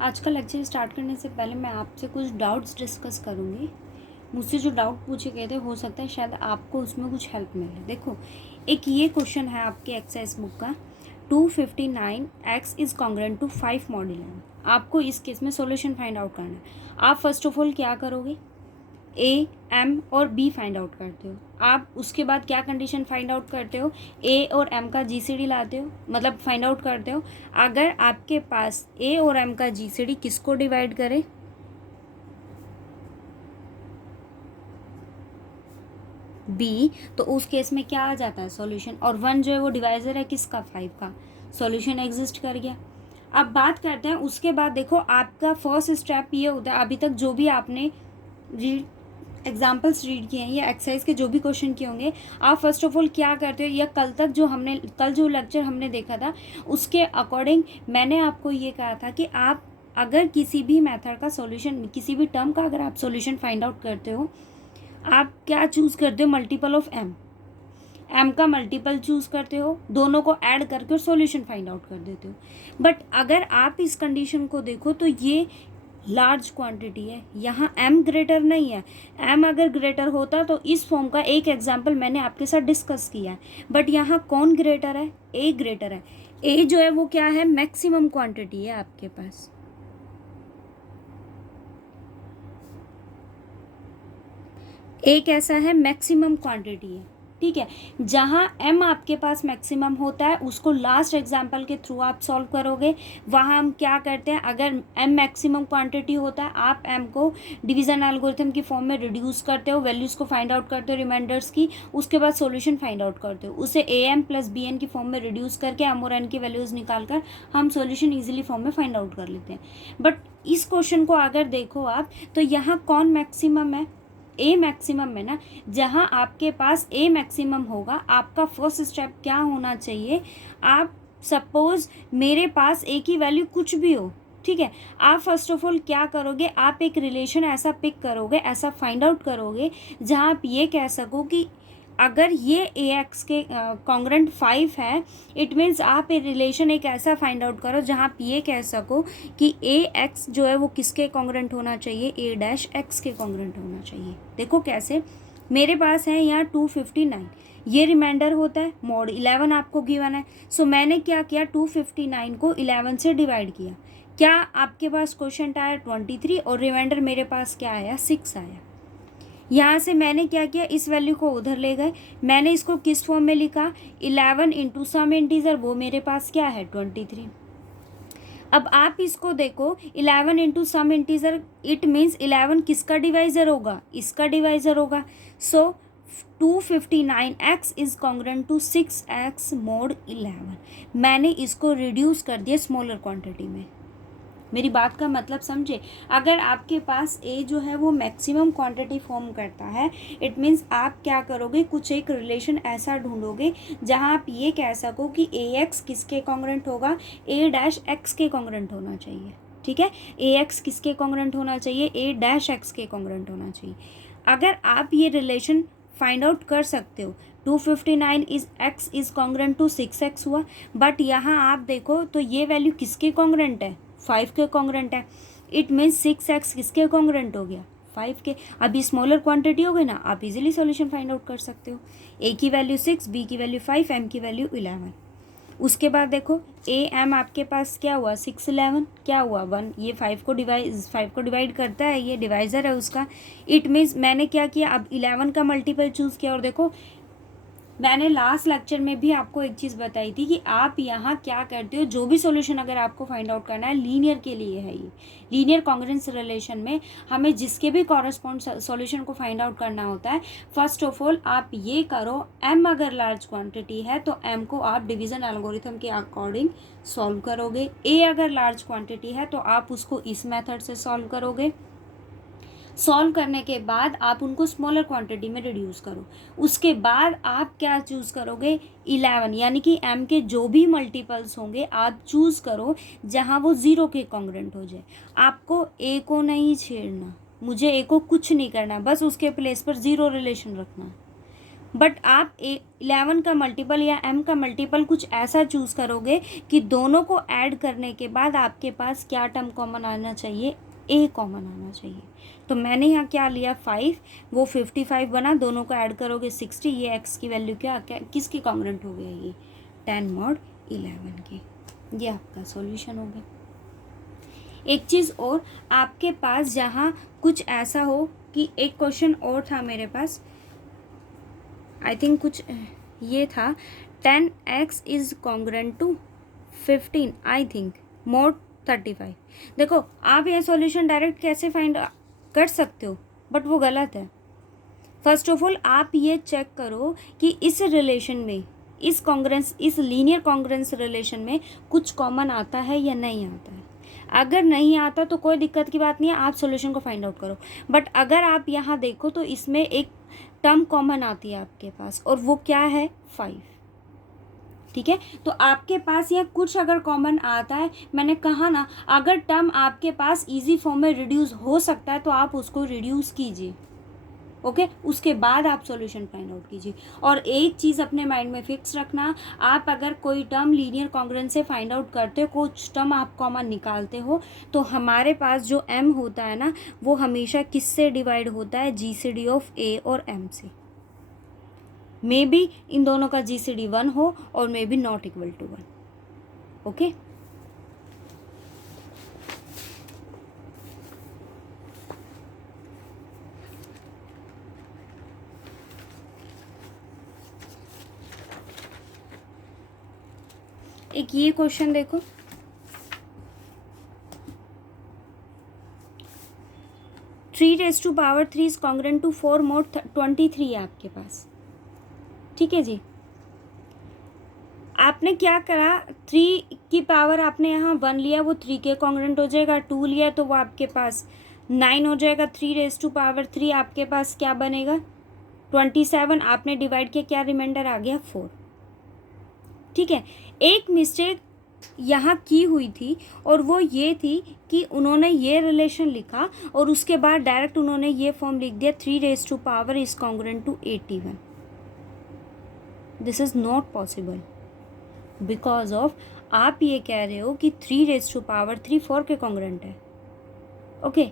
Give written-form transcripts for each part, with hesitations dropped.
आज का lecture start करने से पहले मैं आपसे कुछ डाउट्स डिस्कस करूँगी। मुझसे जो डाउट पूछे गए थे हो सकता है शायद आपको उसमें कुछ हेल्प मिले। देखो, एक ये क्वेश्चन है आपके एक्सरसाइज बुक का, 259 x इज़ कॉन्ग्रुएंट टू 5 मॉड्यूलन। आपको इस केस में सॉल्यूशन फाइंड आउट करना है। आप फर्स्ट ऑफ ऑल क्या करोगे, ए, एम और बी फाइंड आउट करते हो। आप उसके बाद क्या कंडीशन फाइंड आउट करते हो, ए और एम का जीसीडी लाते हो, मतलब फाइंड आउट करते हो। अगर आपके पास ए और एम का जीसीडी किसको डिवाइड करे, बी, तो उस केस में क्या आ जाता है सॉल्यूशन। और 1 जो है वो डिवाइजर है किसका, 5 का, सॉल्यूशन एग्जिस्ट कर गया। अब बात करते हैं उसके बाद। देखो, आपका फर्स्ट स्टेप ये होता है, अभी तक जो भी आपने रीड एग्जाम्पल्स रीड किए हैं या एक्सरसाइज के जो भी क्वेश्चन किए होंगे, आप फर्स्ट ऑफ ऑल क्या करते हो, या कल जो लेक्चर हमने देखा था उसके अकॉर्डिंग मैंने आपको ये कहा था कि आप अगर किसी भी मेथड का सॉल्यूशन, किसी भी टर्म का अगर आप सॉल्यूशन फाइंड आउट करते हो, आप क्या चूज़ करते हो, मल्टीपल ऑफ एम का मल्टीपल चूज़ करते हो, दोनों को ऐड करके सॉल्यूशन फाइंड आउट कर देते हो। बट अगर आप इस कंडीशन को देखो तो ये लार्ज क्वांटिटी है, यहाँ m ग्रेटर नहीं है। m अगर ग्रेटर होता तो इस फॉर्म का एक एग्जांपल मैंने आपके साथ डिस्कस किया है। बट यहाँ कौन ग्रेटर है, a ग्रेटर है। a जो है वो क्या है, मैक्सिमम क्वांटिटी है आपके पास। a कैसा है, मैक्सिमम क्वांटिटी है, ठीक है। जहाँ m आपके पास मैक्सिमम होता है उसको लास्ट एग्जाम्पल के थ्रू आप सॉल्व करोगे। वहाँ हम क्या करते हैं, अगर m मैक्सिमम क्वांटिटी होता है, आप m को डिवीजन एल्गोरिथम की फॉर्म में रिड्यूस करते हो, वैल्यूज़ को फाइंड आउट करते हो रिमाइंडर्स की, उसके बाद सॉल्यूशन फाइंड आउट करते हो, उसे am प्लस bn की फॉर्म में रिड्यूस करके m और n की वैल्यूज़ निकाल कर हम सॉल्यूशन ईजिली फॉर्म में फाइंड आउट कर लेते हैं। बट इस क्वेश्चन को अगर देखो आप, तो यहाँ कौन मैक्सिमम है, ए मैक्सिमम है ना। जहाँ आपके पास ए मैक्सिमम होगा, आपका फर्स्ट स्टेप क्या होना चाहिए, आप सपोज मेरे पास ए की वैल्यू कुछ भी हो, ठीक है, आप फर्स्ट ऑफ ऑल क्या करोगे, आप एक रिलेशन ऐसा पिक करोगे, ऐसा फाइंड आउट करोगे जहाँ आप ये कह सको कि अगर ये ए एक्स के कॉन्ग्रेंट 5 है, इट मीन्स आप एक रिलेशन एक ऐसा फाइंड आउट करो जहाँ आप ये कह सको कि ए एक्स जो है वो किसके कॉन्ग्रेंट होना चाहिए, ए डैश एक्स के कॉन्ग्रेंट होना चाहिए। देखो कैसे, मेरे पास है यहाँ 259, ये रिमाइंडर होता है, मॉड 11 आपको गिवन है। सो मैंने क्या किया, 259 को 11 से डिवाइड किया। क्या आपके पास क्वेश्चन आया 23 और रिमाइंडर मेरे पास क्या आया, 6 आया। यहाँ से मैंने क्या किया, इस वैल्यू को उधर ले गए। मैंने इसको किस फॉर्म में लिखा, 11 इंटू सम इंटीजर, वो मेरे पास क्या है 23। अब आप इसको देखो, 11 into some integer, it means 11 किसका डिवाइजर होगा, इसका डिवाइजर होगा। So 259x is congruent to 6x mod 11। मैंने इसको रिड्यूस कर दिया स्मॉलर क्वांटिटी में। मेरी बात का मतलब समझे, अगर आपके पास ए जो है वो मैक्सिमम क्वांटिटी फॉर्म करता है, इट मीन्स आप क्या करोगे, कुछ एक रिलेशन ऐसा ढूंढोगे जहां आप ये कह सको कि ए एक्स किसके कॉन्ग्रुएंट होगा, ए डैश एक्स के कॉन्ग्रुएंट होना चाहिए, ठीक है। ए एक्स किसके कॉन्ग्रुएंट होना चाहिए, ए डैश एक्स के कॉन्ग्रुएंट होना चाहिए। अगर आप ये रिलेशन फाइंड आउट कर सकते हो, 259 is x is congruent to 6x हुआ। बट यहाँ आप देखो तो ये वैल्यू किसके कॉन्ग्रुएंट है, 5 के कॉन्ग्रुएंट है। इट मीन्स 6x किसके कॉन्ग्रुएंट हो गया, 5 के। अभी स्मॉलर क्वांटिटी हो गई ना, आप इजीली सॉल्यूशन फाइंड आउट कर सकते हो। ए की वैल्यू 6, बी की वैल्यू 5, एम की वैल्यू 11। उसके बाद देखो, ए एम आपके पास क्या हुआ, 6 11 क्या हुआ 1, ये 5 को डिवाइड करता है, ये डिवाइज़र है उसका। इट मीन्स मैंने क्या किया, अब 11 का मल्टीपल चूज़ किया। और देखो, मैंने लास्ट लेक्चर में भी आपको एक चीज़ बताई थी कि आप यहाँ क्या करते हो, जो भी सॉल्यूशन अगर आपको फाइंड आउट करना है, लीनियर के लिए है ये, लीनियर कॉन्ग्रुएंस रिलेशन में हमें जिसके भी कॉरेस्पॉन्ड सॉल्यूशन को फाइंड आउट करना होता है, फर्स्ट ऑफ ऑल आप ये करो, m अगर लार्ज क्वांटिटी है तो m को आप डिवीज़न एल्गोरिथम के अकॉर्डिंग सॉल्व करोगे। a अगर लार्ज क्वांटिटी है तो आप उसको इस मेथड से सॉल्व करोगे। सॉल्व करने के बाद आप उनको स्मॉलर क्वांटिटी में रिड्यूस करो। उसके बाद आप क्या चूज़ करोगे, 11, यानी कि m के जो भी मल्टीपल्स होंगे आप चूज़ करो जहाँ वो 0 के कॉन्ग्रुएंट हो जाए। आपको a को नहीं छेड़ना, मुझे a को कुछ नहीं करना, बस उसके प्लेस पर 0 रिलेशन रखना। बट आप 11 का मल्टीपल या m का मल्टीपल कुछ ऐसा चूज़ करोगे कि दोनों को ऐड करने के बाद आपके पास क्या टर्म कॉमन आना चाहिए, a कॉमन आना चाहिए। तो मैंने यहाँ क्या लिया 5, वो 55 बना, दोनों को ऐड करोगे 60, ये x की वैल्यू क्या किसकी कॉन्ग्रुएंट हो गया, ये 10 mod 11 की। ये आपका सॉल्यूशन हो गया। एक चीज़ और, आपके पास जहाँ कुछ ऐसा हो कि एक क्वेश्चन और था मेरे पास, आई थिंक कुछ ये था 10x is congruent to 15 I think mod 35। देखो आप ये सॉल्यूशन डायरेक्ट कैसे फाइंड कर सकते हो, बट वो गलत है। फर्स्ट ऑफ ऑल आप ये चेक करो कि इस रिलेशन में, इस कॉन्ग्रुएंस, इस लीनियर कॉन्ग्रुएंस रिलेशन में कुछ कॉमन आता है या नहीं आता है। अगर नहीं आता तो कोई दिक्कत की बात नहीं है, आप सॉल्यूशन को फाइंड आउट करो। बट अगर आप यहाँ देखो तो इसमें एक टर्म कॉमन आती है आपके पास, और वो क्या है 5। ठीक है, तो आपके पास यह कुछ अगर कॉमन आता है, मैंने कहा ना अगर टर्म आपके पास इजी फॉर्म में रिड्यूस हो सकता है तो आप उसको रिड्यूस कीजिए। ओके, उसके बाद आप सॉल्यूशन फाइंड आउट कीजिए। और एक चीज़ अपने माइंड में फिक्स रखना, आप अगर कोई टर्म लीनियर कॉन्ग्रुएंस से फाइंड आउट करते हो, कुछ टर्म आप कॉमन निकालते हो, तो हमारे पास जो m होता है ना, वो हमेशा किससे डिवाइड होता है, GCD ऑफ a और m से। मे बी इन दोनों का GCD 1 हो और may be not equal to 1। Okay, एक ये क्वेश्चन देखो, 3⁻³ इज कॉन्ग्रुएंट टू 4 mod 23 है आपके पास। ठीक है जी, आपने क्या करा, 3 की पावर आपने यहाँ 1 लिया, वो 3 के कॉन्ग्रुएंट हो जाएगा, 2 लिया तो वो आपके पास 9 हो जाएगा, 3⁻³ आपके पास क्या बनेगा 27, आपने डिवाइड किया, क्या रिमाइंडर आ गया 4। ठीक है, एक मिस्टेक यहाँ की हुई थी और वो ये थी कि उन्होंने ये रिलेशन लिखा और उसके बाद डायरेक्ट उन्होंने ये फॉर्म लिख दिया 3⁻³ is congruent to 81। This is not possible because of आप ये कह रहे हो कि 3⁻³ 4 के कॉन्ग्रुएंट है। ओके,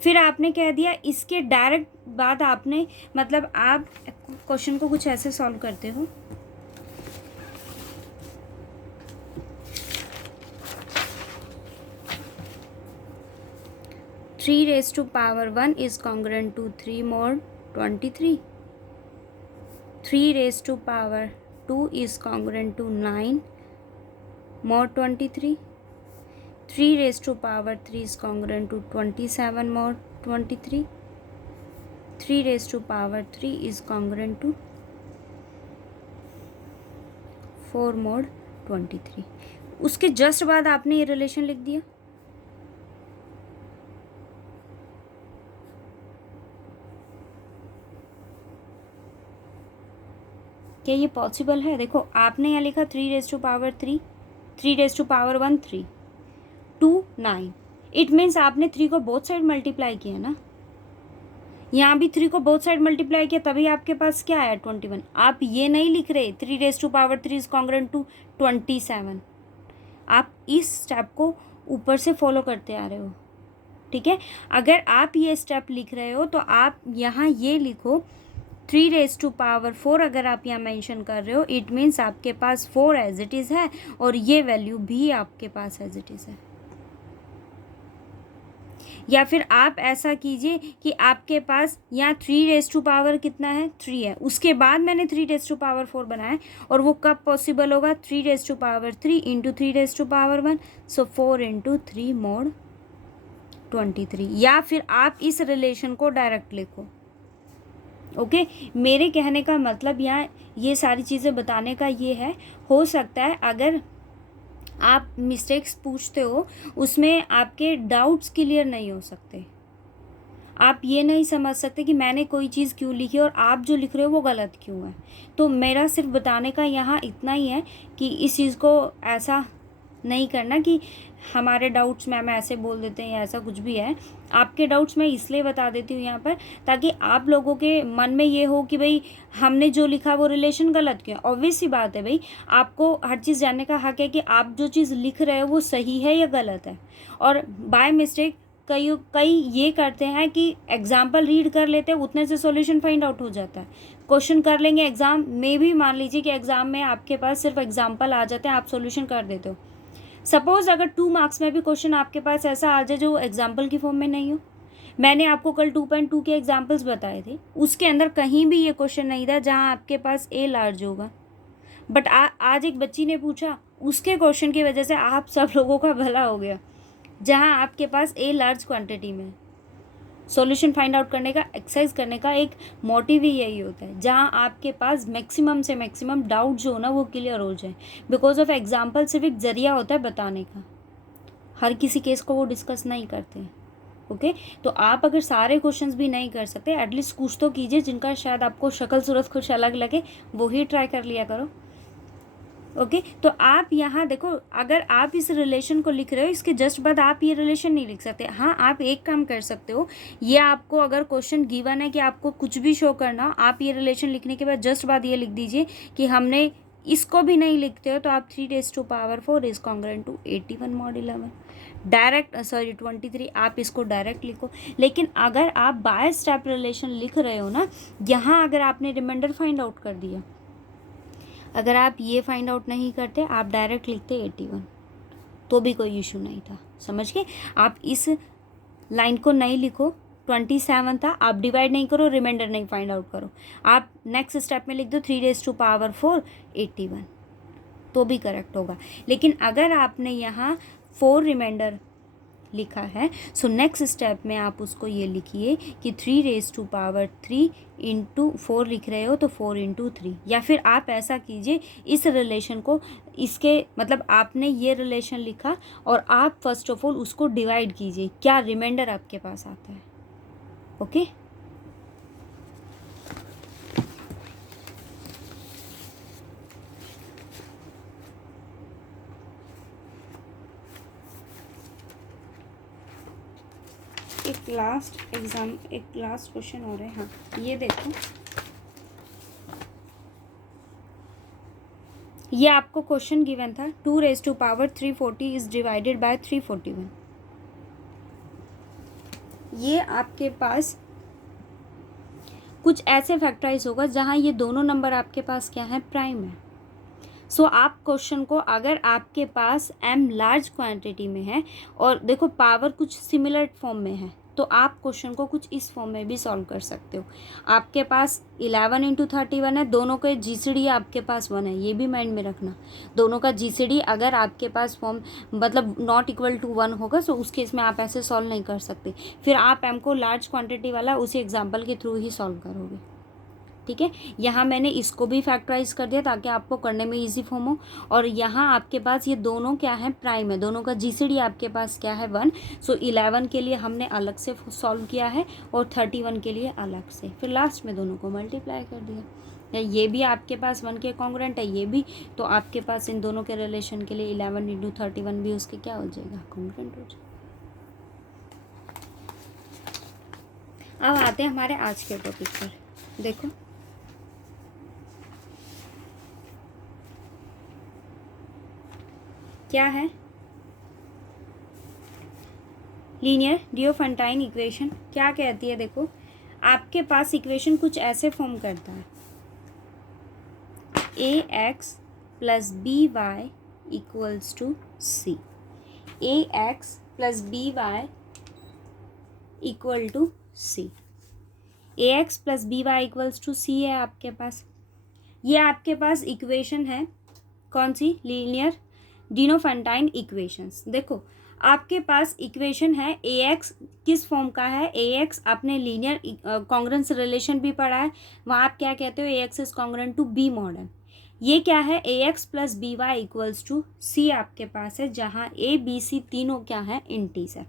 फिर आपने कह दिया, इसके डायरेक्ट बाद आपने, मतलब आप क्वेश्चन को कुछ ऐसे सॉल्व करते हो, (3⁻1 is congruent to 3 mod 23. 3⁻2 is congruent to 9 mod 23. 3⁻3 is congruent to 27 mod 23. 3⁻3 is congruent to 4 mod 23। उसके जस्ट बाद आपने ये रिलेशन लिख दिया। क्या ये पॉसिबल है? देखो आपने यहाँ लिखा 3⁻3, 3⁻1 3, 2 9। इट मीन्स आपने 3 को बोथ साइड मल्टीप्लाई किया ना, यहाँ भी 3 को बोथ साइड मल्टीप्लाई किया, तभी आपके पास क्या आया 21। आप ये नहीं लिख रहे 3⁻3 इज कॉन्ग्रुएंट टू 27, आप इस स्टेप को ऊपर से फॉलो करते आ रहे हो। ठीक है, अगर आप ये स्टेप लिख रहे हो तो आप यहाँ ये लिखो 3⁻4 अगर आप यहाँ मेंशन कर रहे हो, इट मीन्स आपके पास 4 एज इट इज़ है और ये वैल्यू भी आपके पास एज इट इज़ है। या फिर आप ऐसा कीजिए कि आपके पास यहाँ 3⁻, कितना है 3 है, उसके बाद मैंने 3⁻4 बनाया, और वो कब पॉसिबल होगा 3⁻3 इंटू 3⁻1, सो 4 इंटू 3 mod 23। या फिर आप इस रिलेशन को डायरेक्ट लिखो। ओके, मेरे कहने का मतलब यहाँ ये सारी चीज़ें बताने का ये है, हो सकता है अगर आप मिस्टेक्स पूछते हो उसमें आपके डाउट्स क्लियर नहीं हो सकते, आप ये नहीं समझ सकते कि मैंने कोई चीज़ क्यों लिखी और आप जो लिख रहे हो वो गलत क्यों है। तो मेरा सिर्फ बताने का यहाँ इतना ही है कि इस चीज़ को ऐसा नहीं करना कि हमारे डाउट्स मैम ऐसे बोल देते हैं या ऐसा कुछ भी है, आपके डाउट्स मैं इसलिए बता देती हूँ यहाँ पर ताकि आप लोगों के मन में ये हो कि भाई हमने जो लिखा वो रिलेशन गलत क्यों। ऑब्वियस सी बात है भाई, आपको हर चीज़ जानने का हक है कि आप जो चीज़ लिख रहे हो वो सही है या गलत है। और बाय मिस्टेक कई ये करते हैं कि एग्जाम्पल रीड कर लेते हैं, उतने से सॉल्यूशन फाइंड आउट हो जाता है। क्वेश्चन कर लेंगे एग्जाम में भी, मान लीजिए कि एग्जाम में आपके पास सिर्फ एग्जाम्पल आ जाते हैं, आप सॉल्यूशन कर देते हो। सपोज अगर 2 मार्क्स में भी क्वेश्चन आपके पास ऐसा आ जाए जो एग्जाम्पल की फॉर्म में नहीं हो। मैंने आपको कल 2.2 के एग्जाम्पल्स बताए थे, उसके अंदर कहीं भी ये क्वेश्चन नहीं था जहाँ आपके पास ए लार्ज होगा। बट आज एक बच्ची ने पूछा, उसके क्वेश्चन की वजह से आप सब लोगों का भला हो गया, जहाँ आपके पास ए लार्ज क्वांटिटी में। सॉल्यूशन फाइंड आउट करने का, एक्सरसाइज करने का एक मोटिव ही यही होता है, जहाँ आपके पास मैक्सिमम से मैक्सिमम डाउट जो हो ना वो क्लियर हो जाए। बिकॉज ऑफ एग्जाम्पल सिर्फ एक जरिया होता है बताने का, हर किसी केस को वो डिस्कस नहीं करते हैं। ओके तो आप अगर सारे क्वेश्चंस भी नहीं कर सकते, एटलीस्ट कुछ तो कीजिए जिनका शायद आपको शक्ल सूरत कुछ अलग लगे, वो ही ट्राई कर लिया करो। ओके तो आप यहाँ देखो, अगर आप इस रिलेशन को लिख रहे हो, इसके जस्ट बाद आप ये रिलेशन नहीं लिख सकते। हाँ आप एक काम कर सकते हो, ये आपको अगर क्वेश्चन गिवन है कि आपको कुछ भी शो करना, आप ये रिलेशन लिखने के बाद जस्ट बाद ये लिख दीजिए कि हमने इसको भी नहीं लिखते हो तो आप 3⁴ is congruent to 81 mod 11 direct 23 आप इसको डायरेक्ट लिखो। लेकिन अगर आप बाय स्टेप रिलेशन लिख रहे हो ना, यहाँ अगर आपने रिमाइंडर फाइंड आउट कर दिया, अगर आप ये फाइंड आउट नहीं करते, आप डायरेक्ट लिखते 81 तो भी कोई इशू नहीं था। समझ गए? आप इस लाइन को नहीं लिखो, 27 था, आप डिवाइड नहीं करो, रिमाइंडर नहीं फाइंड आउट करो, आप नेक्स्ट स्टेप में लिख दो 3⁴ 81 तो भी करेक्ट होगा। लेकिन अगर आपने यहाँ 4 रिमाइंडर लिखा है, सो नेक्स्ट स्टेप में आप उसको ये लिखिए कि 3⁻³ इंटू 4 लिख रहे हो तो 4 इंटू 3, या फिर आप ऐसा कीजिए, इस रिलेशन को, इसके मतलब आपने ये रिलेशन लिखा और आप फर्स्ट ऑफ ऑल उसको डिवाइड कीजिए, क्या रिमाइंडर आपके पास आता है। ओके एक लास्ट क्वेश्चन हो रहा है। हाँ ये देखो, ये आपको क्वेश्चन गिवन था 2⁻³ इज डिवाइडेड बाय 341। ये आपके पास कुछ ऐसे फैक्टराइज होगा जहाँ ये दोनों नंबर आपके पास क्या है, प्राइम है। सो आप क्वेश्चन को, अगर आपके पास m लार्ज क्वांटिटी में है और देखो पावर कुछ सिमिलर फॉर्म में है, तो आप क्वेश्चन को कुछ इस फॉर्म में भी सॉल्व कर सकते हो। आपके पास 11 × 31 है, दोनों के GCD आपके पास 1 है, ये भी माइंड में रखना। दोनों का GCD अगर आपके पास फॉर्म मतलब नॉट इक्वल टू 1 होगा, सो उस केस में आप ऐसे सॉल्व नहीं कर सकते, फिर आप m को लार्ज क्वान्टिटी वाला उसी एग्जाम्पल के थ्रू ही सॉल्व करोगे। ठीक है, यहाँ मैंने इसको भी फैक्टराइज कर दिया ताकि आपको करने में इजी फॉर्म हो। और यहाँ आपके पास ये दोनों क्या है, प्राइम है, दोनों का GCD आपके पास क्या है, 1। सो 11 के लिए हमने अलग से सॉल्व किया है और 31 के लिए अलग से, फिर लास्ट में दोनों को मल्टीप्लाई कर दिया। ये भी आपके पास 1 के कॉन्ग्रुएंट है, ये भी, तो आपके पास इन दोनों के रिलेशन के लिए 11 × 31 भी उसके क्या हो जाएगा, कॉन्ग्रुएंट हो जाएगा। अब आते हैं हमारे आज के टॉपिक पर। देखो क्या है, लीनियर डियोफेंटाइन इक्वेशन क्या कहती है। देखो आपके पास इक्वेशन कुछ ऐसे फॉर्म करता है, ax + by = c, ax + by = c, ax + by = c है आपके पास। ये आपके पास इक्वेशन है कौन सी, लीनियर डियोफेंटाइन इक्वेशंस। देखो आपके पास इक्वेशन है, ax किस फॉर्म का है, ax आपने लीनियर कॉन्ग्रुएंस रिलेशन भी पढ़ा है, वहाँ आप क्या कहते हो, ax is congruent to b mod m। ये क्या है, ax + by = c आपके पास है, जहाँ a b c तीनों क्या है, इंटीजर।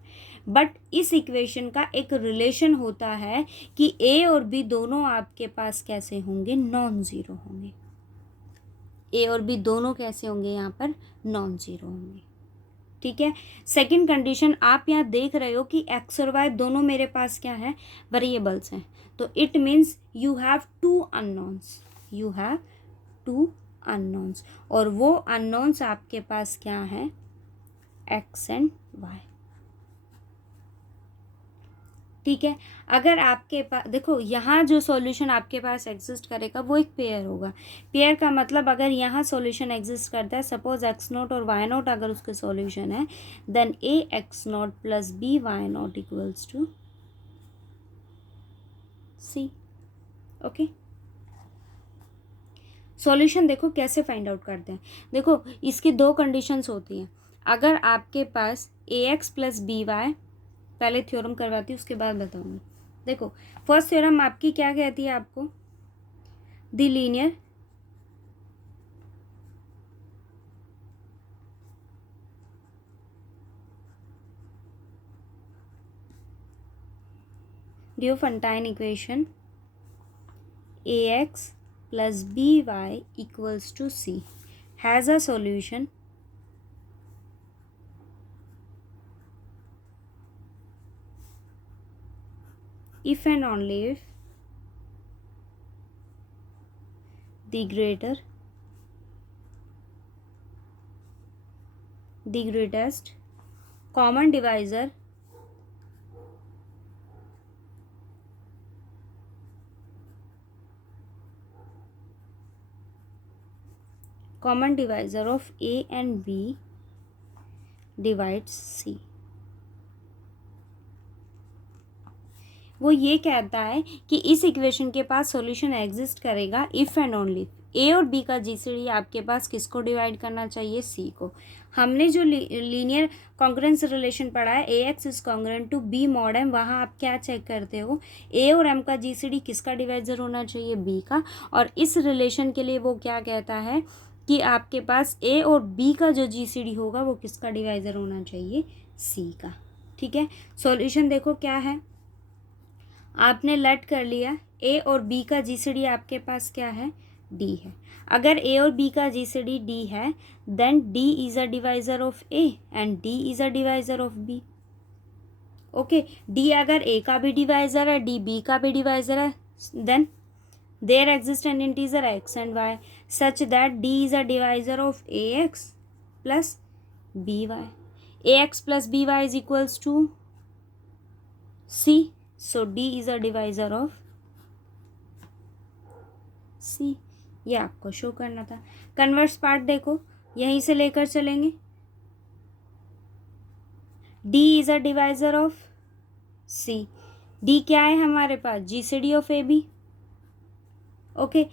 बट इस इक्वेशन का एक रिलेशन होता है कि a और b दोनों आपके पास कैसे होंगे, नॉन ज़ीरो होंगे। ए और बी दोनों कैसे होंगे, यहाँ पर नॉन ज़ीरो होंगे। ठीक है। सेकंड कंडीशन, आप यहाँ देख रहे हो कि एक्स और वाई दोनों मेरे पास क्या है, वेरिएबल्स हैं, तो it means you have two unknowns, you have two unknowns, और वो अननोन्स आपके पास क्या है, एक्स एंड वाई। ठीक है। अगर आपके पास देखो यहाँ जो सॉल्यूशन आपके पास एग्जिस्ट करेगा वो एक पेयर होगा। पेयर का मतलब अगर यहाँ सॉल्यूशन एग्जिस्ट करता है, सपोज एक्स नॉट और वाई नॉट अगर उसके सॉल्यूशन है, then A x not plus B Y naught equals to c. Okay, solution देखो कैसे फाइंड आउट करते हैं। देखो इसकी दो कंडीशंस होती हैं। अगर आपके पास ए एक्स प्लस बी वाई, पहले थ्योरम करवाती हूँ उसके बाद बताऊंगी। देखो फर्स्ट थ्योरम आपकी क्या कहती है आपको, the linear Diophantine equation ax plus by equals to c has a solution if and only if the greatest common divisor of a and b divides c। वो ये कहता है कि इस इक्वेशन के पास सॉल्यूशन एग्जिस्ट करेगा इफ़ एंड ओनली ए और b का जीसीडी आपके पास किसको डिवाइड करना चाहिए, सी को। हमने जो लीनियर कॉन्ग्रुएंस रिलेशन पढ़ा है, ए x is congruent to B mod M, वहाँ आप क्या चेक करते हो, ए और एम का जीसीडी किसका डिवाइजर होना चाहिए, बी का। और इस रिलेशन के लिए वो क्या कहता है कि आपके पास ए और बी का जो जीसीडी होगा वो किसका डिवाइजर होना चाहिए, सी का। ठीक है, सॉल्यूशन देखो क्या है, आपने लेट कर लिया ए और बी का जीसीडी आपके पास क्या है, डी है। अगर ए और बी का जीसीडी डी है, then d is a divisor of a and d is a divisor of b. Okay, d अगर ए का भी डिवाइजर है, डी बी का भी डिवाइजर है, then there exist an integer x and y such that d is a divisor of a x plus B y. A x plus B y is equals to c, so D is a divisor of C। ये आपको show करना था। Converse part देखो यहीं से लेकर चलेंगे, D is a divisor of C। D क्या है हमारे पास, GCD of AB। Okay,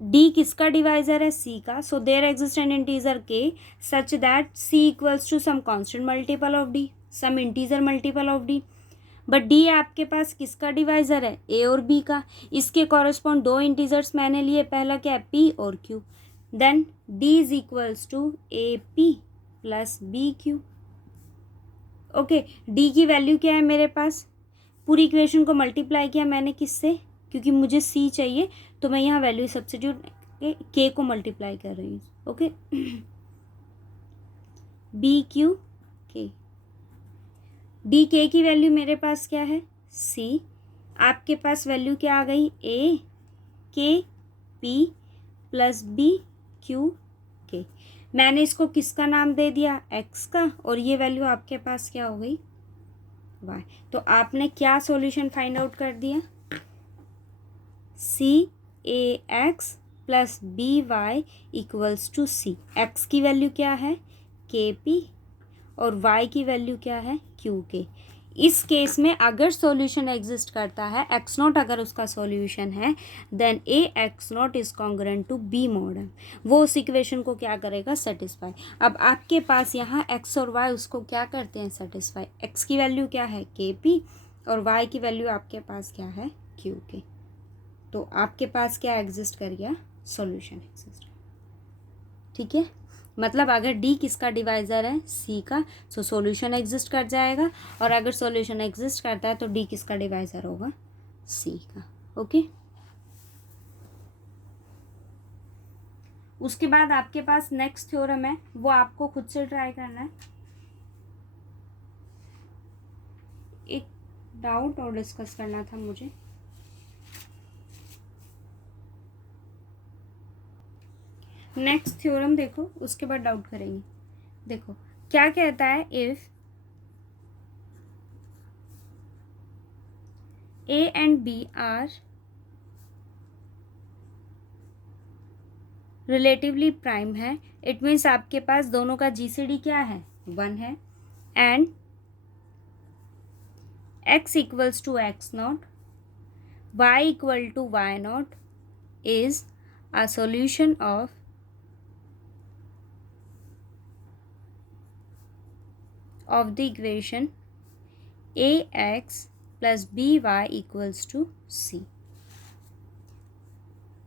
D किसका डिवाइजर है, C का, so there exist an integer K such that C equals to some constant multiple of D, some integer multiple of D। But d आपके पास किसका डिवाइजर है, ए और b का। इसके कॉरेस्पॉन्ड दो इंटीजर्स मैंने लिए, पहला क्या है, पी और q. Then d is equals to a p plus b q. Okay, d की वैल्यू क्या है मेरे पास, पूरी इक्वेशन को मल्टीप्लाई किया मैंने किससे, क्योंकि मुझे सी चाहिए तो मैं यहाँ वैल्यू सब्स्टिट्यूट के को मल्टीप्लाई कर रही हूँ। ओके, बी क्यू के, डी के की वैल्यू मेरे पास क्या है, सी। आपके पास वैल्यू क्या आ गई, ए के पी प्लस बी क्यू के। मैंने इसको किसका नाम दे दिया, एक्स का, और ये वैल्यू आपके पास क्या हो गई, वाई। तो आपने क्या सॉल्यूशन फाइंड आउट कर दिया, C A x plus B Y equals to C. X की वैल्यू क्या है, के पी, और y की वैल्यू क्या है, क्यू के। इस केस में अगर सॉल्यूशन एग्जिस्ट करता है, एक्स नॉट अगर उसका सॉल्यूशन है, then A x naught is congruent to B mod m, वो उस इक्वेशन को क्या करेगा, सेटिस्फाई। अब आपके पास यहाँ एक्स और वाई उसको क्या करते हैं, सेटिस्फाई। एक्स की वैल्यू क्या है, के पी, और वाई की वैल्यू आपके पास क्या है, क्यू के। तो आपके पास क्या एग्जिस्ट कर गया, सॉल्यूशन एग्जिस्ट। ठीक है, मतलब अगर D किसका डिवाइजर है, C का, सो सॉल्यूशन एग्जिस्ट कर जाएगा, और अगर सॉल्यूशन एग्जिस्ट करता है तो D किसका डिवाइजर होगा, C का। ओके, उसके बाद आपके पास नेक्स्ट थ्योरम है, वो आपको खुद से ट्राई करना है। एक डाउट और डिस्कस करना था मुझे। नेक्स्ट थ्योरम देखो, उसके बाद डाउट करेंगे। देखो क्या कहता है, if a and b are relatively prime है, इट मीन्स आपके पास दोनों का जीसीडी क्या है, 1 है, and x equals to x naught, y equal to y naught is a solution of the equation ax plus by equals to c.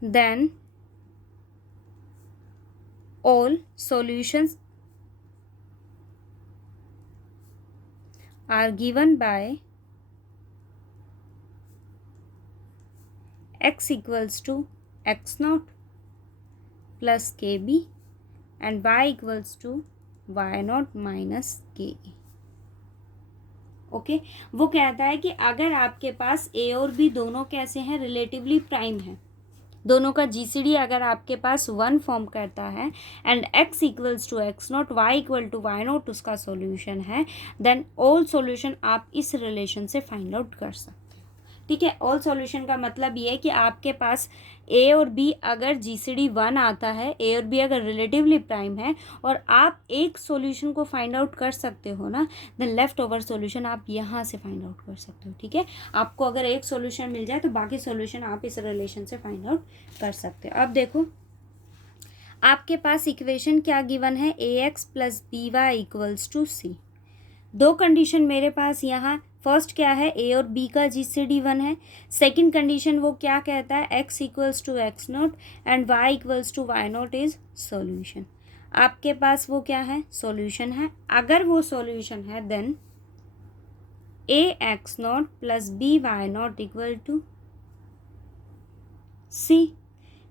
Then all solutions are given by x equals to x naught plus kb and y equals to y naught minus ke. Okay वो कहता है कि अगर आपके पास ए और B दोनों कैसे हैं, रिलेटिवली प्राइम है, दोनों का जीसीडी अगर आपके पास 1 फॉर्म करता है, and x equals to x naught, y equal to y naught उसका सॉल्यूशन है, देन ऑल सॉल्यूशन आप इस रिलेशन से फाइंड आउट कर सकते हो। ठीक है, ऑल सॉल्यूशन का मतलब ये है कि आपके पास ए और बी अगर जीसीडी 1 आता है, ए और बी अगर रिलेटिवली प्राइम है और आप एक सॉल्यूशन को फाइंड आउट कर सकते हो ना, देन लेफ्ट ओवर सॉल्यूशन आप यहाँ से फाइंड आउट कर सकते हो। ठीक है, आपको अगर एक सॉल्यूशन मिल जाए तो बाकी सॉल्यूशन आप इस रिलेशन से फाइंड आउट कर सकते हो। अब देखो आपके पास इक्वेशन क्या गिवन है, ए x plus B Y equals to C. दो कंडीशन मेरे पास यहाँ, फर्स्ट क्या है, ए और बी का जीसीडी 1 है, सेकंड कंडीशन वो क्या कहता है, x equals to x naught and y equals to y naught is solution. आपके पास वो क्या है, सॉल्यूशन है। अगर वो सॉल्यूशन है then A x not plus B Y not equal to C.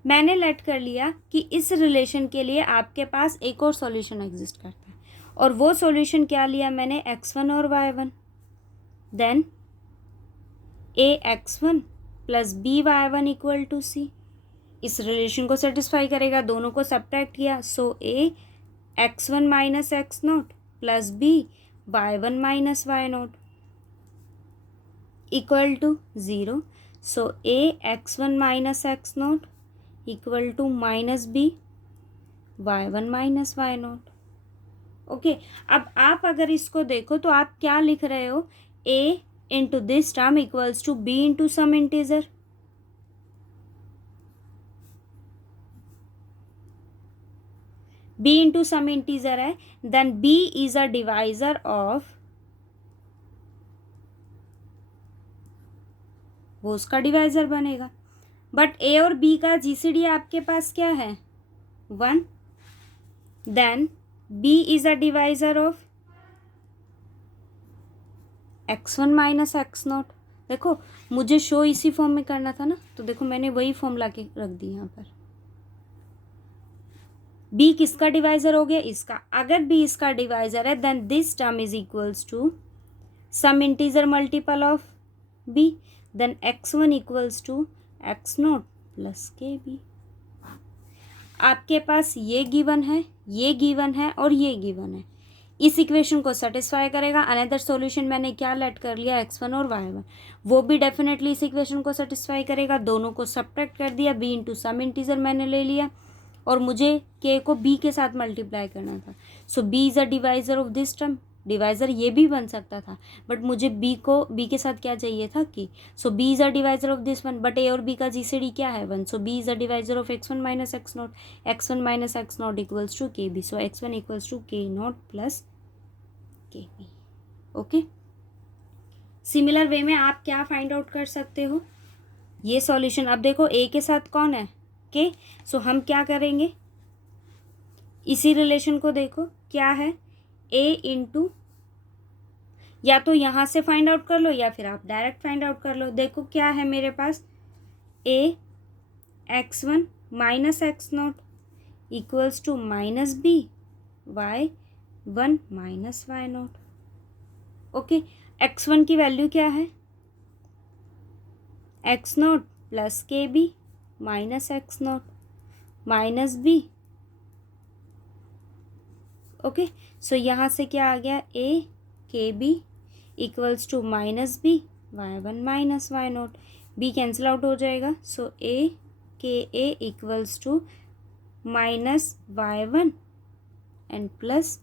मैंने लेट कर लिया कि इस रिलेशन के लिए आपके पास एक और सॉल्यूशन एग्जिस्ट करता है, और वो सॉल्यूशन क्या लिया मैंने, x1 और y1। Then A x1 plus B y1 equal to C, इस रिलेशन को सेटिस्फाई करेगा, दोनों को सब्ट्रैक्ट किया, so A x1 minus x not plus B y1 minus Y not equal to 0, so A x1 minus x not equal to minus B y1 minus Y not. Okay, अब आप अगर इसको देखो तो आप क्या लिख रहे हो, a into this term equals to b into some integer. b into some integer है, then b is a divisor of, वो उसका डिवाइजर बनेगा। बट a और b का जीसीडी आपके पास क्या है, 1, then b is a divisor of x1 minus x not. देखो मुझे शो इसी फॉर्म में करना था ना, तो देखो मैंने वही फॉर्म ला के रख दी यहाँ पर। b किसका डिवाइजर हो गया, इसका। अगर b इसका डिवाइजर है then this term is equals to some integer multiple of b, then x1 equals to x not plus के बी। आपके पास ये गिवन है, ये गिवन है और ये गिवन है, इस इक्वेशन को सेटिस्फाई करेगा। अनदर सॉल्यूशन मैंने क्या लेट कर लिया, x1 और y1, वो भी डेफिनेटली इस इक्वेशन को सेटिस्फाई करेगा। दोनों को सब्ट्रैक्ट कर दिया, b इंटू सम इंटीजर मैंने ले लिया, और मुझे k को b के साथ मल्टीप्लाई करना था, सो b is a divisor of this term. Divisor ये भी बन सकता था, बट मुझे b के साथ क्या चाहिए था, k, so b is a divisor of this one, but a और b का जीसीडी क्या है, 1, so b is a divisor of x1 minus x not, x1 minus x not equals to K B, so x1 equals to k not plus के B. Okay, similar way में आप क्या find out कर सकते हो, ये solution. अब देखो a के साथ कौन है, k, सो हम क्या करेंगे, इसी रिलेशन को देखो क्या है, a इंटू, या तो यहाँ से फाइंड आउट कर लो या फिर आप डायरेक्ट फाइंड आउट कर लो। देखो क्या है मेरे पास, a x1 minus x not equals to minus b y1 minus Y not. Okay, x1 की वैल्यू क्या है, एक्स नॉट प्लस के b minus x not minus b. Okay, so यहाँ से क्या आ गया, a k b equals to minus b y one minus Y not, b cancel out हो जाएगा, so a k a equals to minus y one and plus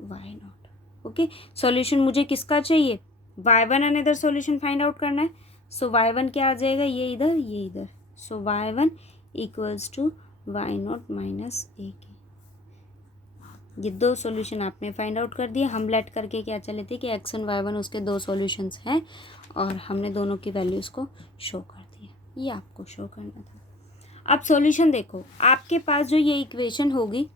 Y not. Okay, solution मुझे किसका चाहिए, y one another solution find out करना है, सो y one क्या आ जाएगा, ये इधर ये इधर, so y one equals to y not minus a k. ये दो सॉल्यूशन आपने फाइंड आउट कर दिए। हम लेट करके क्या चले थे कि एक्स वन वाई वन उसके दो सॉल्यूशंस हैं और हमने दोनों की वैल्यूज़ को शो कर दिया, ये आपको शो करना था। अब सॉल्यूशन देखो, आपके पास जो ये इक्वेशन होगी,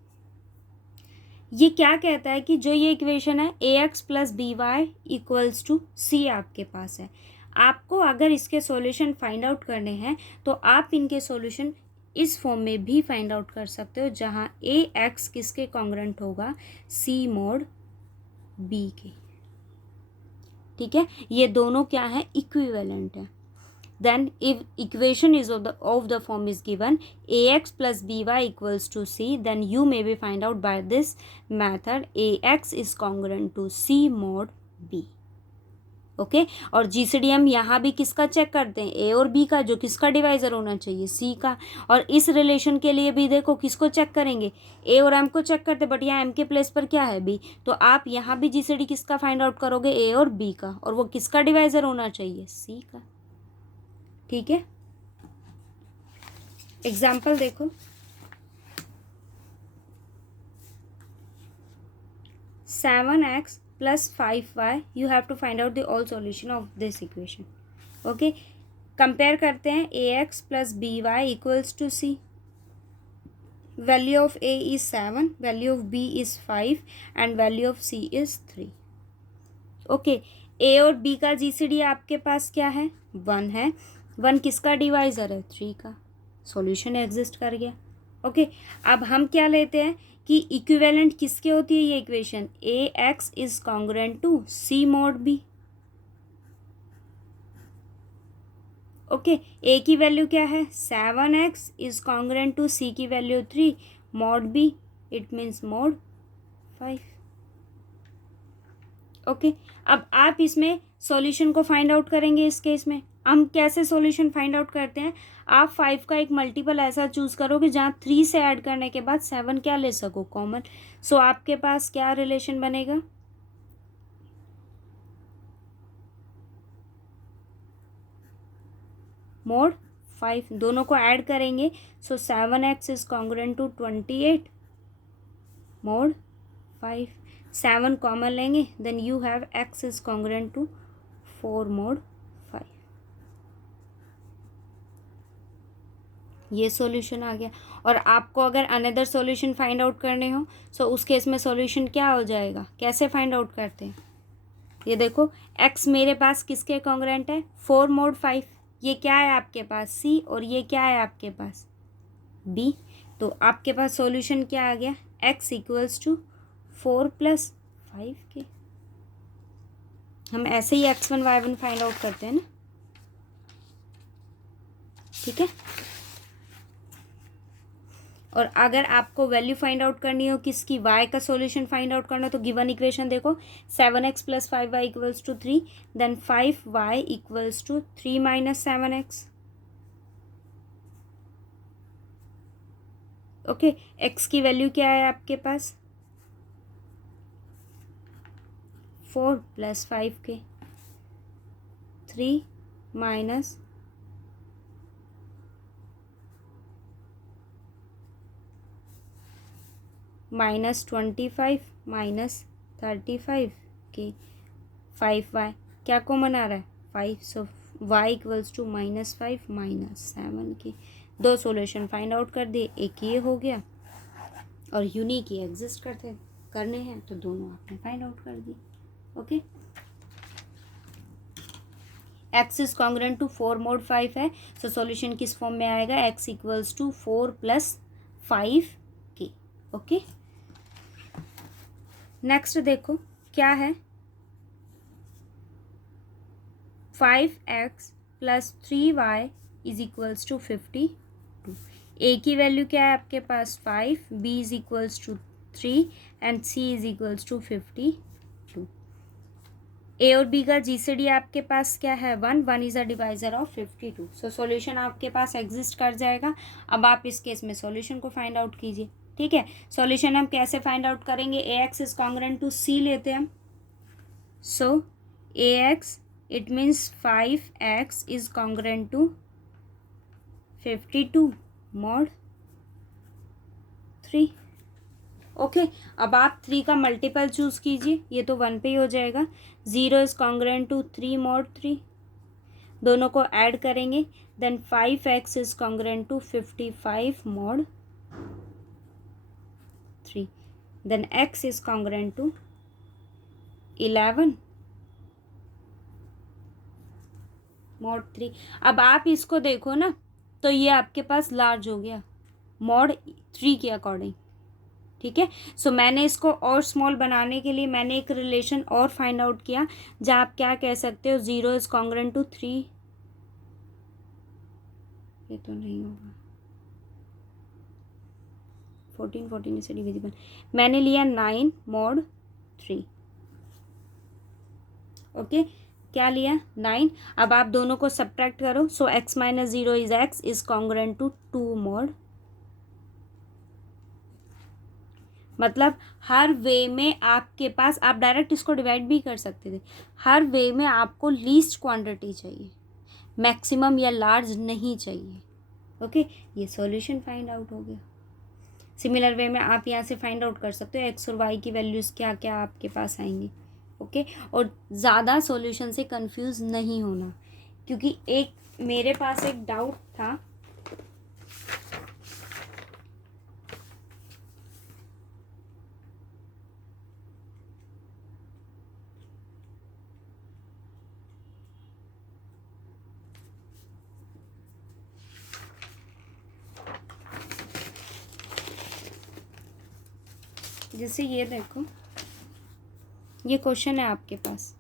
ये क्या कहता है कि जो ये इक्वेशन है ए x plus B Y equals to c आपके पास है। आपको अगर इसके सॉल्यूशन फाइंड आउट करने हैं तो आप इनके सॉल्यूशन इस फॉर्म में भी फाइंड आउट कर सकते हो, जहाँ ए एक्स किसके कॉन्ग्रुएंट होगा, सी मॉड बी के। ठीक है, ये दोनों क्या है, इक्विवेलेंट है। Then if equation is of the form is given ax plus by equals to c, then you may be find out by this method ax is congruent to c mod b। Okay, और GCD हम यहाँ भी किसका check करते हैं, ए और b का, जो किसका डिवाइजर होना चाहिए, सी का। और इस रिलेशन के लिए भी देखो किसको चेक करेंगे, ए और एम को चेक करते, बट यहाँ एम के प्लेस पर क्या है, बी, तो आप यहाँ भी जीसीडी किसका फाइंड आउट करोगे, ए और बी का, और वो किसका डिवाइजर होना चाहिए, सी का। ठीक है, एग्जाम्पल देखो, 7x plus 5y, you have to find out the all solution of this equation। Okay, compare करते हैं, ax plus by equals to c, value of a is 7, value of b is 5 and value of c is 3। Okay, a और b का GCD आपके पास क्या है, 1 है, 1 किसका डिवाइजर है, 3 का, सॉल्यूशन एग्जिस्ट कर गया। ओके, अब हम क्या लेते हैं कि इक्विवेलेंट किसके होती है ये equation, a x is congruent to c mod b. Okay, a की वैल्यू क्या है, 7x is congruent to c की value 3 mod b, it means mod 5। Okay, अब आप इसमें सॉल्यूशन को फाइंड आउट करेंगे। इस केस में हम कैसे सॉल्यूशन फाइंड आउट करते हैं, आप 5 का एक मल्टीपल ऐसा चूज करो कि जहाँ 3 से ऐड करने के बाद 7 क्या ले सको, कॉमन। सो आपके पास क्या रिलेशन बनेगा, मोड 5, दोनों को ऐड करेंगे, so 7x is congruent to 28 mod 5, 7 common लेंगे, then you have x is congruent to 4 mod 5। ये सॉल्यूशन आ गया। और आपको अगर अनदर सॉल्यूशन फाइंड आउट करने हो, सो उस केस में सॉल्यूशन क्या हो जाएगा, कैसे फाइंड आउट करते हैं, ये देखो, x मेरे पास किसके कॉन्ग्रुएंट है, 4 मोड 5, ये क्या है आपके पास, c, और ये क्या है आपके पास, b। तो आपके पास सॉल्यूशन क्या आ गया, x इक्वल्स टू 4 प्लस 5 के। हम ऐसे ही x1 y1 फाइंड आउट करते हैं ना। ठीक है, और अगर आपको वैल्यू फाइंड आउट करनी हो किसकी, y का सॉल्यूशन फाइंड आउट करना, तो गिवन इक्वेशन देखो, 7x plus 5y equals to 3, then 5y equals to 3 minus 7x। Okay, x की वैल्यू क्या है आपके पास, 4 प्लस 5 के, 3 माइनस -25 माइनस 35 के, 5y क्या कॉमन आ रहा है, 5, सो y इक्वल्स टू -5 माइनस 7 के। दो सॉल्यूशन फाइंड आउट कर दिए, एक ये हो गया और यूनिक ही एग्जिस्ट करने हैं, तो दोनों आपने फाइंड आउट कर दिए। Okay, x is congruent to 4 mod 5 है, सो सॉल्यूशन किस फॉर्म में आएगा, x इक्वल्स टू 4 प्लस 5 के। ओके, नेक्स्ट देखो क्या है, 5x plus 3y is equals to 52। A की वैल्यू क्या है आपके पास 5, b is equals to 3 and c is equals to 52। A और बी का जीसीडी आपके पास क्या है 1, 1 is a divisor of 52। So solution आपके पास एग्जिस्ट कर जाएगा। अब आप इस केस में सॉल्यूशन को फाइंड आउट कीजिए। ठीक है, सॉल्यूशन हम कैसे फाइंड आउट करेंगे, a x is congruent to c लेते हैं हम। So a x it means 5x is congruent to 52 mod 3। Okay, अब आप 3 का मल्टीपल चूज कीजिए, ये तो 1 पे ही हो जाएगा। 0 इज कॉन्ग्रुएंट टू 3 mod 3, दोनों को ऐड करेंगे, then 5x is congruent to 55 mod 3, then x is congruent to 11 mod 3। अब आप इसको देखो ना, तो ये आपके पास लार्ज हो गया mod 3 के अकॉर्डिंग। ठीक है, सो मैंने इसको और स्मॉल बनाने के लिए मैंने एक रिलेशन और फाइंड आउट किया, जहाँ आप क्या कह सकते हो 0 इज कॉन्ग्रुएंट टू 3, ये तो नहीं होगा, 14 इसे डिविजिबल, मैंने लिया 9 mod 3। ओके, क्या लिया 9। अब आप दोनों को सब्ट्रैक्ट करो, so x minus 0 is x is congruent to 2 mod, मतलब हर वे में आपके पास, आप डायरेक्ट इसको डिवाइड भी कर सकते थे, हर वे में आपको लीस्ट क्वांटिटी चाहिए, मैक्सिमम या लार्ज नहीं चाहिए। ओके, ये सॉल्यूशन फाइंड आउट हो गया। सिमिलर वे में आप यहाँ से फाइंड आउट कर सकते हो एक्स और वाई की वैल्यूज़ क्या क्या आपके पास आएंगी। ओके, और ज़्यादा सॉल्यूशन से कंफ्यूज नहीं होना, क्योंकि एक मेरे पास एक डाउट था, जैसे ये देखो, ये क्वेश्चन है आपके पास,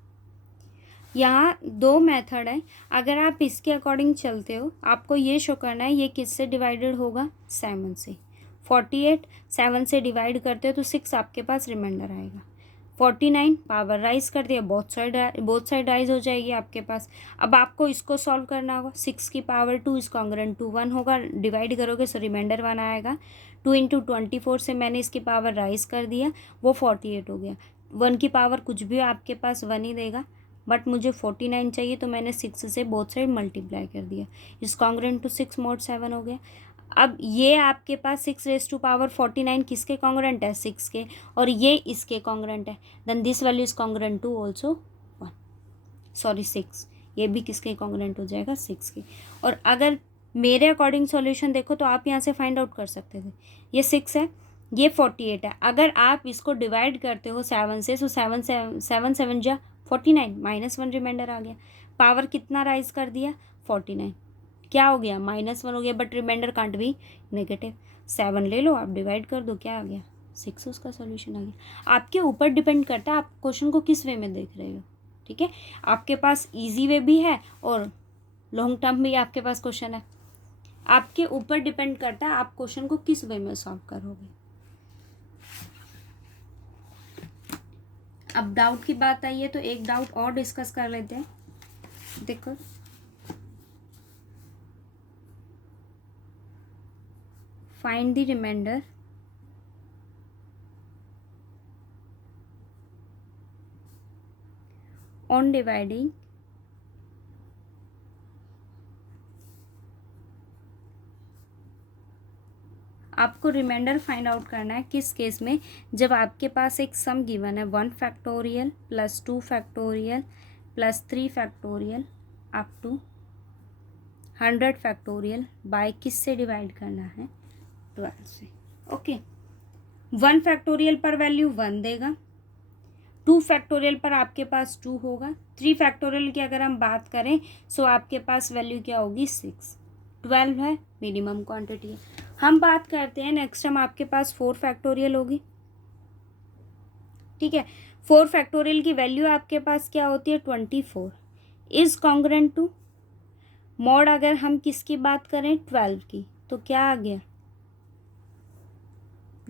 यहाँ 2 मेथड है। अगर आप इसके अकॉर्डिंग चलते हो, आपको ये शो करना है ये किससे डिवाइडेड होगा, 7 से। 48 7 से डिवाइड करते हो तो 6 आपके पास रिमाइंडर आएगा। 49 पावर राइज कर दिया, बोथ साइड राइज हो जाएगी आपके पास। अब आपको इसको सॉल्व करना होगा, 6 की पावर 2 इज कॉन्ग्रुएंट टू 1 होगा, डिवाइड करोगे सो रिमाइंडर 1 आएगा। 2 इंटू 24 से मैंने इसकी पावर राइज कर दिया, वो 48 हो गया। 1 की पावर कुछ भी आपके पास 1 ही देगा, बट मुझे 49 चाहिए, तो मैंने 6 से बोथ साइड मल्टीप्लाई कर दिया, इज कॉन्ग्रुएंट टू 6 mod 7 हो गया। अब ये आपके पास 6 रेज टू पावर 49 किसके कॉन्ग्रुएंट है, 6 के, और ये इसके कॉन्ग्रुएंट है, then this value is congruent to also 1, sorry 6, ये भी किसके कॉन्ग्रुएंट हो जाएगा, 6 के। और अगर मेरे अकॉर्डिंग सॉल्यूशन देखो तो आप यहाँ से फाइंड आउट कर सकते थे, ये 6 है, ये 48 है। अगर आप इसको डिवाइड करते हो 7 से, सो 7 जा 49, -1 रिमाइंडर आ गया, पावर कितना राइज कर दिया 49, क्या हो गया -1 हो गया, but remainder can't be negative. 7 ले लो, आप डिवाइड कर दो, क्या आ गया 6, उसका सॉल्यूशन आ गया। आपके ऊपर डिपेंड करता है आप क्वेश्चन को किस वे में देख रहे हो। ठीक है, आपके पास इजी वे भी है और लॉन्ग टर्म भी आपके पास क्वेश्चन है, आपके ऊपर डिपेंड करता है आप क्वेश्चन को किस वे में सॉल्व करोगे। अब डाउट की बात आई है तो एक डाउट और डिस्कस कर लेते हैं। देखो, find the remainder on dividing आपको रिमाइंडर फाइंड आउट करना है किस केस में, जब आपके पास एक सम गिवन है 1 factorial plus 2 factorial plus 3 factorial up to 100 factorial by किस से डिवाइड करना है, 12 से। ओके, 1 फैक्टोरियल पर वैल्यू 1 देगा, 2 फैक्टोरियल पर आपके पास 2 होगा, 3 फैक्टोरियल की अगर हम बात करें सो आपके पास वैल्यू क्या होगी 6, 12 है मिनिमम क्वांटिटी है। हम बात करते हैं नेक्स्ट टाइम आपके पास 4 फैक्टोरियल होगी। ठीक है, 4 फैक्टोरियल की वैल्यू आपके पास क्या होती है 24, इज कॉन्ग्रेंट टू मॉड, अगर हम किसकी बात करें 12 की, तो क्या आ गया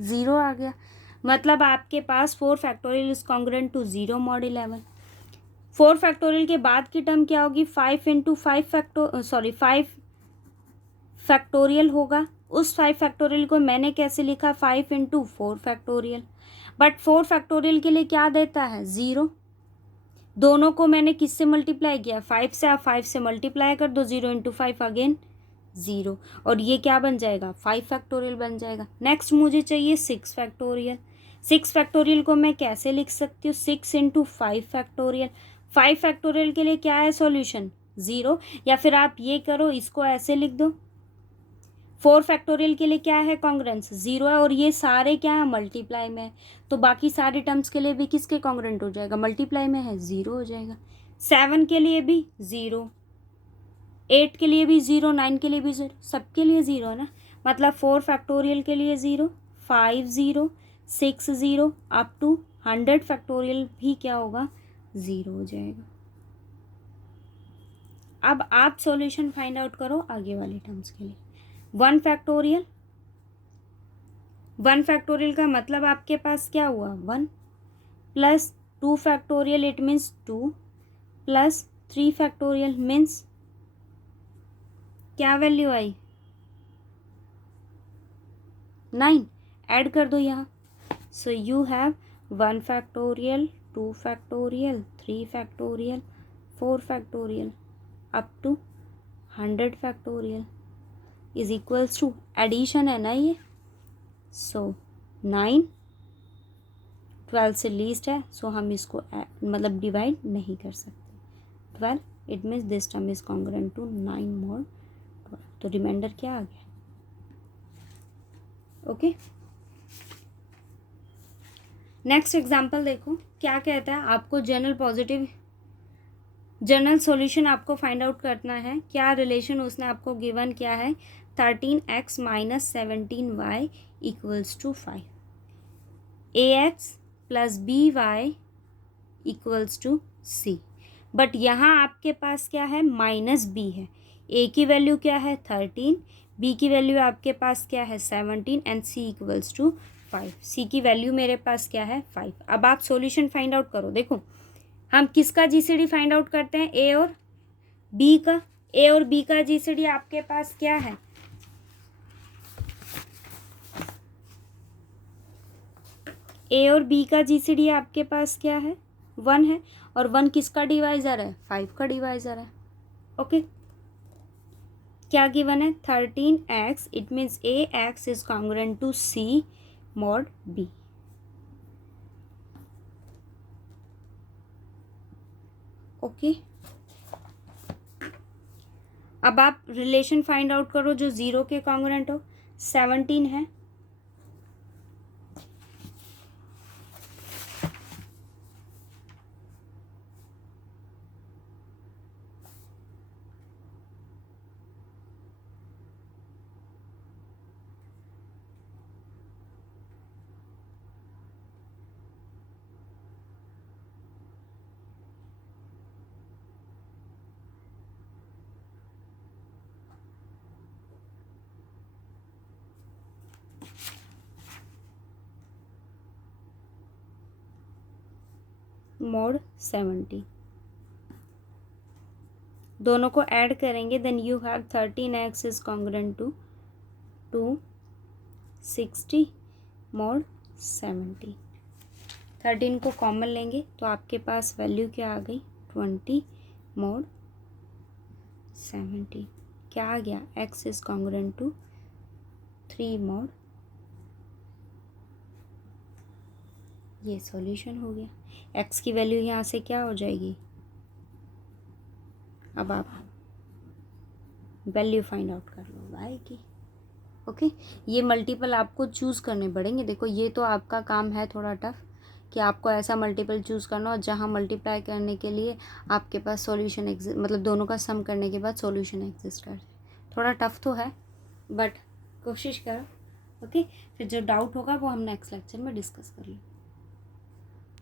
0 आ गया। मतलब आपके पास 4 factorial is congruent to 0 mod 11। 4 factorial के बाद की टर्म क्या होगी 5 इंटू 5 फैक्टोरियल होगा। उस 5 फैक्टोरियल को मैंने कैसे लिखा 5 इंटू 4 फैक्टोरियल, बट 4 फैक्टोरियल के लिए क्या देता है 0। दोनों को मैंने किससे मल्टीप्लाई किया 5 से, आप 5 से मल्टीप्लाई कर दो, 0 इंटू 5 अगेन 0, और ये क्या बन जाएगा 5 फैक्टोरियल बन जाएगा। नेक्स्ट मुझे चाहिए 6 फैक्टोरियल। 6 फैक्टोरियल को मैं कैसे लिख सकती हूँ 6 इंटू 5 फैक्टोरियल। 5 फैक्टोरियल के लिए क्या है सॉल्यूशन 0, या फिर आप ये करो इसको ऐसे लिख दो 4 फैक्टोरियल के लिए क्या है कॉन्ग्रेंस 0 है, और ये सारे क्या है मल्टीप्लाई में है, तो बाकी सारे टर्म्स के लिए भी किसके कॉन्ग्रेंट हो जाएगा मल्टीप्लाई में है 0 हो जाएगा। 7 के लिए भी 0, 8 के लिए भी 0, 9 के लिए भी 0, सबके लिए 0 है ना। मतलब 4 फैक्टोरियल के लिए 0, 5 0, 6 0 अप टू 100 फैक्टोरियल भी क्या होगा 0 हो जाएगा। अब आप सॉल्यूशन फाइंड आउट करो आगे वाले टर्म्स के लिए। 1 फैक्टोरियल, 1 फैक्टोरियल का मतलब आपके पास क्या हुआ 1 plus 2 factorial it means 2 plus 3 factorial means क्या वैल्यू आई 9, ऐड कर दो यहाँ। So you have 1 factorial 2 factorial 3 factorial 4 factorial up to 100 factorial is equals to addition है ना ये। सो 9 12 से लीस्ट है, सो हम इसको मतलब डिवाइड नहीं कर सकते। 12 it means this term is congruent to 9 mod 12, तो रिमाइंडर क्या आ गया ओके। नेक्स्ट एग्जाम्पल देखो क्या कहता है, आपको जनरल सॉल्यूशन आपको फाइंड आउट करना है। क्या रिलेशन उसने आपको गिवन किया है 13x minus 17y equals to 5, ax plus by equals to c। But यहाँ आपके पास क्या है माइनस b है, a की वैल्यू क्या है 13, b की वैल्यू आपके पास क्या है 17 and c equals to 5। c की वैल्यू मेरे पास क्या है 5। अब आप सॉल्यूशन फाइंड आउट करो। देखो हम किसका जीसीडी फाइंड आउट करते हैं a और b का। a और b का जीसीडी आपके पास क्या है a और b का जीसीडी आपके पास क्या है 1 है, और 1 किसका डिवाइजर है 5 का डिवाइजर है ओके। क्या गिवन है 13x it means ax is congruent to c mod b। Okay अब आप रिलेशन फाइंड आउट करो जो 0 के कॉन्ग्रुएंट हो। 17 है मॉड 70, दोनों को ऐड करेंगे then you have 13x is congruent to 260 mod 70। 13 को कॉमन लेंगे तो आपके पास वैल्यू क्या आ गई 20 मॉड 70। क्या आ गया x is congruent to 3 mod, ये सॉल्यूशन हो गया। x की वैल्यू यहाँ से क्या हो जाएगी, अब आप वैल्यू फाइंड आउट कर लो y की ओके। ये मल्टीपल आपको चूज़ करने पड़ेंगे। देखो ये तो आपका काम है थोड़ा टफ कि आपको ऐसा मल्टीपल चूज़ करना हो जहाँ मल्टीप्लाई करने के लिए आपके पास सॉल्यूशन मतलब दोनों का सम करने के बाद सॉल्यूशन एग्जिस्ट कर जाए। थोड़ा टफ तो है बट कोशिश करो ओके। फिर जो डाउट होगा वो हम नेक्स्ट लेक्चर में डिस्कस कर लेंगे।